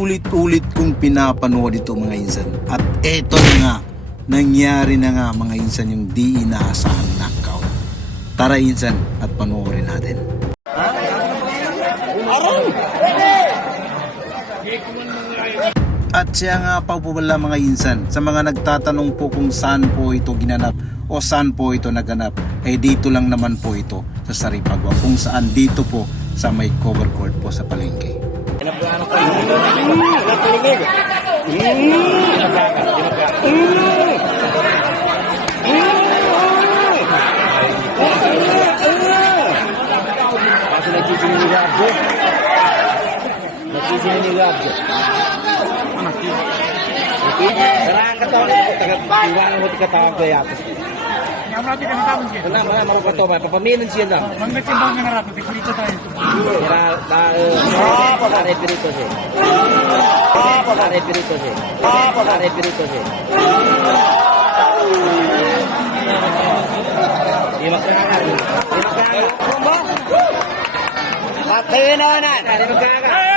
Paulit-ulit kong pinapanood ito mga insan. At eto na nga, nangyari na nga mga insan yung di inaasahang knockout. Tara insan at panoorin natin. At siya nga pa po pala mga insan, sa mga nagtatanong po kung saan po ito ginanap o saan po ito naganap, ay dito lang naman po ito sa Saripagua, kung saan dito po sa may cover court po sa palengke. Papaminan siya lang. Magnagsibang nga rato, pikulito tayo. Pare-pirito siya. Pare-pirito siya. Pare-pirito siya. Di magkakaroon. Di magkakaroon. Patayin na na. Di magkakaroon.